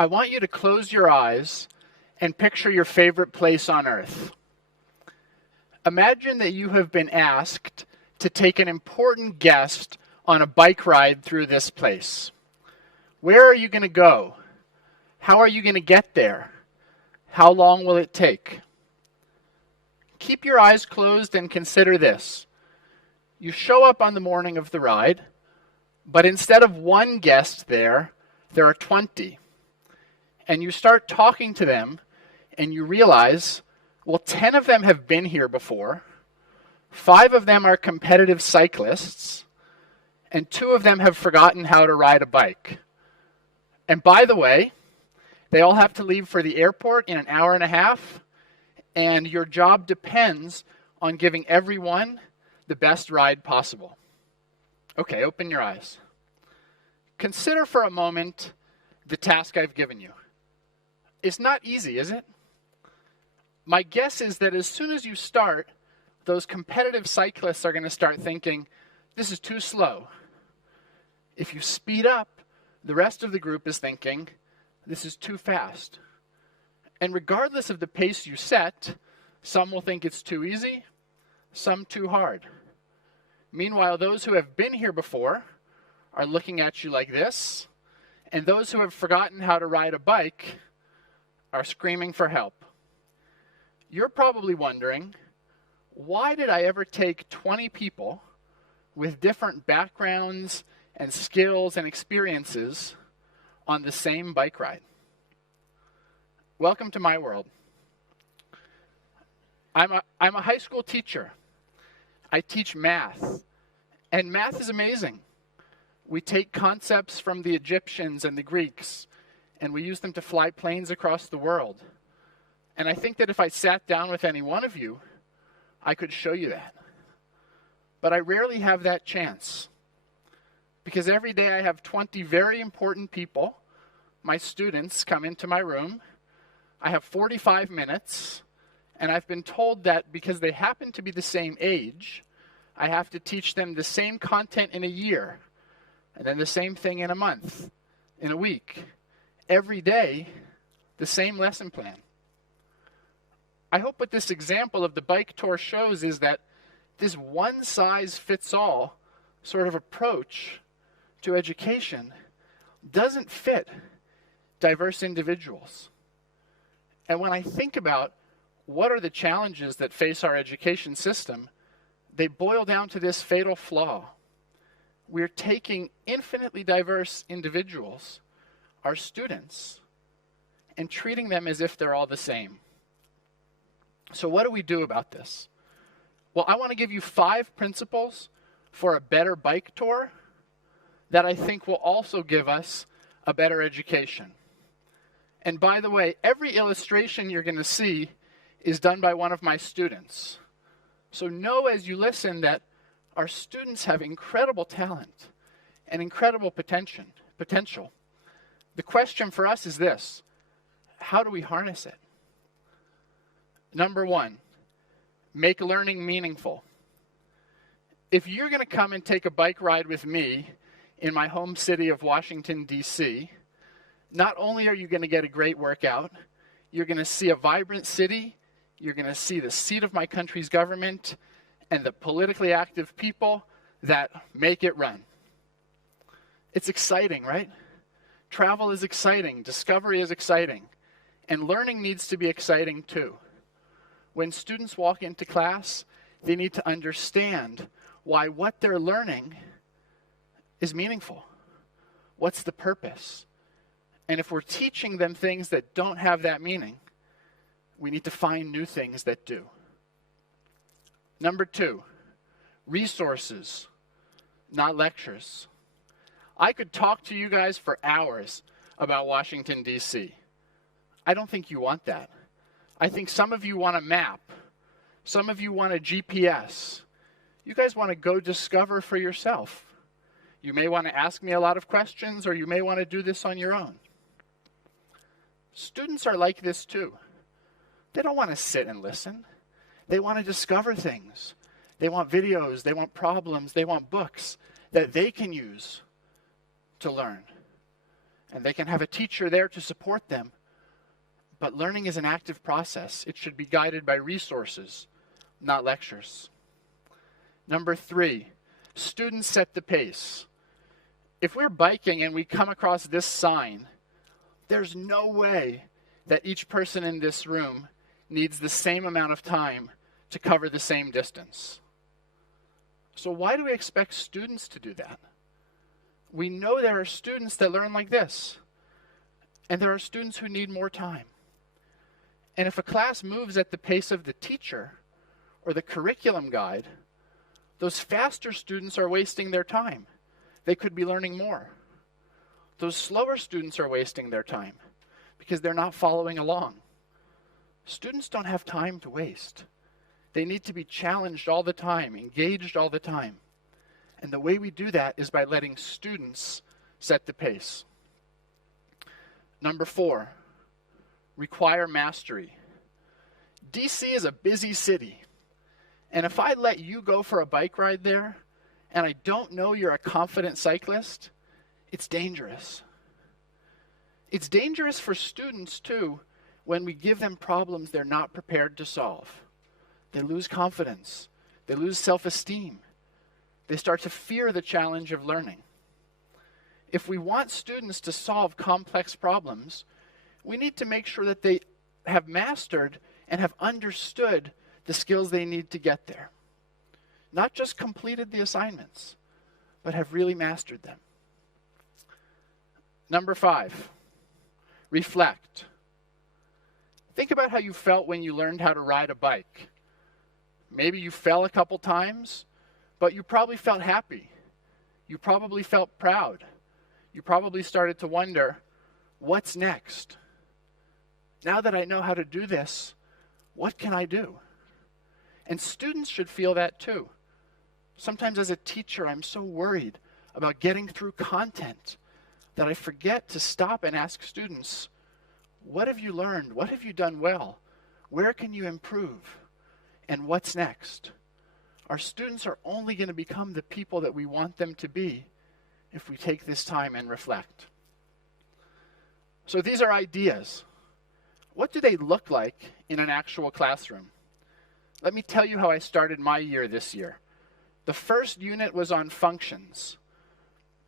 I want you to close your eyes and picture your favorite place on earth. Imagine that you have been asked to take an important guest on a bike ride through this place. Where are you going to go? How are you going to get there? How long will it take? Keep your eyes closed and consider this. You show up on the morning of the ride, but instead of one guest there are 20. And you start talking to them, and you realize, well, 10 of them have been here before, 5 of them are competitive cyclists, and 2 of them have forgotten how to ride a bike. And by the way, they all have to leave for the airport in an hour and a half, and your job depends on giving everyone the best ride possible. Okay, open your eyes. Consider for a moment the task I've given you. It's not easy, is it? My guess is that as soon as you start, those competitive cyclists are going to start thinking, this is too slow. If you speed up, the rest of the group is thinking, this is too fast. And regardless of the pace you set, some will think it's too easy, some too hard. Meanwhile, those who have been here before are looking at you like this, and those who have forgotten how to ride a bike are screaming for help. You're probably wondering, why did I ever take 20 people with different backgrounds and skills and experiences on the same bike ride? Welcome to my world. I'm a high school teacher. I teach math, and math is amazing. We take concepts from the Egyptians and the Greeks, and we use them to fly planes across the world. And I think that if I sat down with any one of you, I could show you that. But I rarely have that chance, because every day I have 20 very important people, my students, come into my room. I have 45 minutes, and I've been told that because they happen to be the same age, I have to teach them the same content in a year, and then the same thing in a month, in a week. Every day, the same lesson plan. I hope what this example of the bike tour shows is that this one-size-fits-all sort of approach to education doesn't fit diverse individuals. And when I think about what are the challenges that face our education system, they boil down to this fatal flaw. We're taking infinitely diverse individuals, our students, and treating them as if they're all the same. So what do we do about this? Well, I want to give you 5 principles for a better bike tour that I think will also give us a better education. And by the way, every illustration you're going to see is done by one of my students. So know as you listen that our students have incredible talent and incredible potential. The question for us is this: how do we harness it? Number 1, make learning meaningful. If you're going to come and take a bike ride with me in my home city of Washington, D.C., not only are you going to get a great workout, you're going to see a vibrant city, you're going to see the seat of my country's government, and the politically active people that make it run. It's exciting, right? Travel is exciting, discovery is exciting, and learning needs to be exciting too. When students walk into class, they need to understand why what they're learning is meaningful. What's the purpose? And if we're teaching them things that don't have that meaning, we need to find new things that do. Number 2, resources, not lectures. I could talk to you guys for hours about Washington, D.C. I don't think you want that. I think some of you want a map. Some of you want a GPS. You guys want to go discover for yourself. You may want to ask me a lot of questions, or you may want to do this on your own. Students are like this too. They don't want to sit and listen. They want to discover things. They want videos, they want problems, they want books that they can use to learn. and they can have a teacher there to support them. But learning is an active process. It should be guided by resources, not lectures. Number 3, students set the pace. If we're biking and we come across this sign, there's no way that each person in this room needs the same amount of time to cover the same distance. So why do we expect students to do that? We know there are students that learn like this, and there are students who need more time. And if a class moves at the pace of the teacher or the curriculum guide, those faster students are wasting their time. They could be learning more. Those slower students are wasting their time because they're not following along. Students don't have time to waste. They need to be challenged all the time, engaged all the time. And the way we do that is by letting students set the pace. Number 4, require mastery. DC is a busy city. And if I let you go for a bike ride there, and I don't know you're a confident cyclist, it's dangerous. It's dangerous for students, too, when we give them problems they're not prepared to solve. They lose confidence. They lose self-esteem. They start to fear the challenge of learning. If we want students to solve complex problems, we need to make sure that they have mastered and have understood the skills they need to get there. Not just completed the assignments, but have really mastered them. Number 5, reflect. Think about how you felt when you learned how to ride a bike. Maybe you fell a couple times, but you probably felt happy. You probably felt proud. You probably started to wonder, what's next? Now that I know how to do this, what can I do? And students should feel that too. Sometimes as a teacher, I'm so worried about getting through content that I forget to stop and ask students, what have you learned? What have you done well? Where can you improve? And what's next? Our students are only going to become the people that we want them to be if we take this time and reflect. So these are ideas. What do they look like in an actual classroom? Let me tell you how I started my year this year. The first unit was on functions.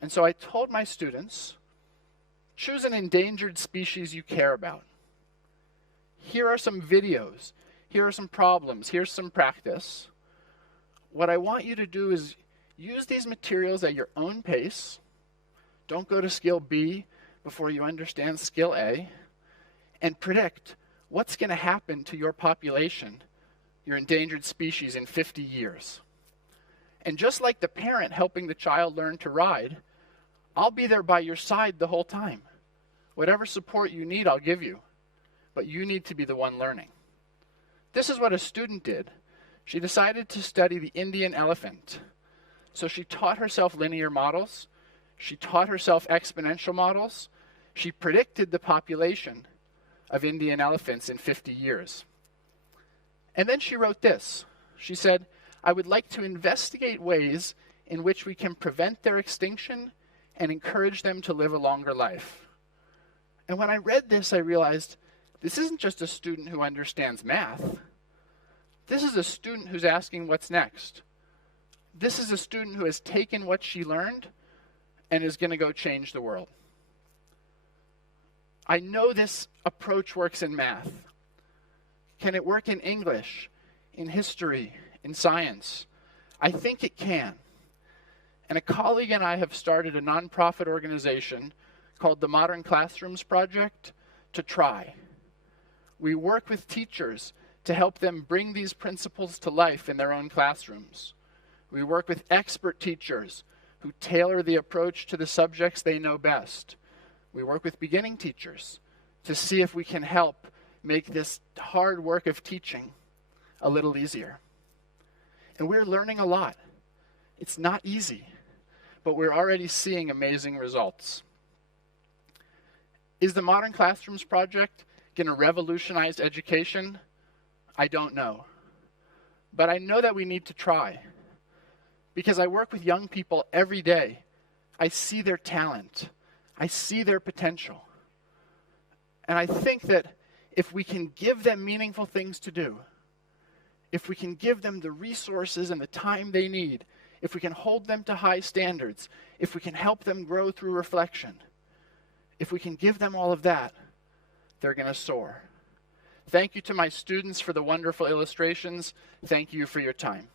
And so I told my students, choose an endangered species you care about. Here are some videos. Here are some problems. Here's some practice. What I want you to do is use these materials at your own pace. Don't go to skill B before you understand skill A. And predict what's going to happen to your population, your endangered species, in 50 years. And just like the parent helping the child learn to ride, I'll be there by your side the whole time. Whatever support you need, I'll give you. But you need to be the one learning. This is what a student did. She decided to study the Indian elephant. So she taught herself linear models. She taught herself exponential models. She predicted the population of Indian elephants in 50 years. And then she wrote this. She said, I would like to investigate ways in which we can prevent their extinction and encourage them to live a longer life. And when I read this, I realized this isn't just a student who understands math. This is a student who's asking what's next. This is a student who has taken what she learned and is going to go change the world. I know this approach works in math. Can it work in English, in history, in science? I think it can. And a colleague and I have started a nonprofit organization called the Modern Classrooms Project to try. We work with teachers to help them bring these principles to life in their own classrooms. We work with expert teachers who tailor the approach to the subjects they know best. We work with beginning teachers to see if we can help make this hard work of teaching a little easier. And we're learning a lot. It's not easy, but we're already seeing amazing results. Is the Modern Classrooms Project going to revolutionize education? I don't know. But I know that we need to try. Because I work with young people every day. I see their talent. I see their potential. And I think that if we can give them meaningful things to do, if we can give them the resources and the time they need, if we can hold them to high standards, if we can help them grow through reflection, if we can give them all of that, they're going to soar. Thank you to my students for the wonderful illustrations. Thank you for your time.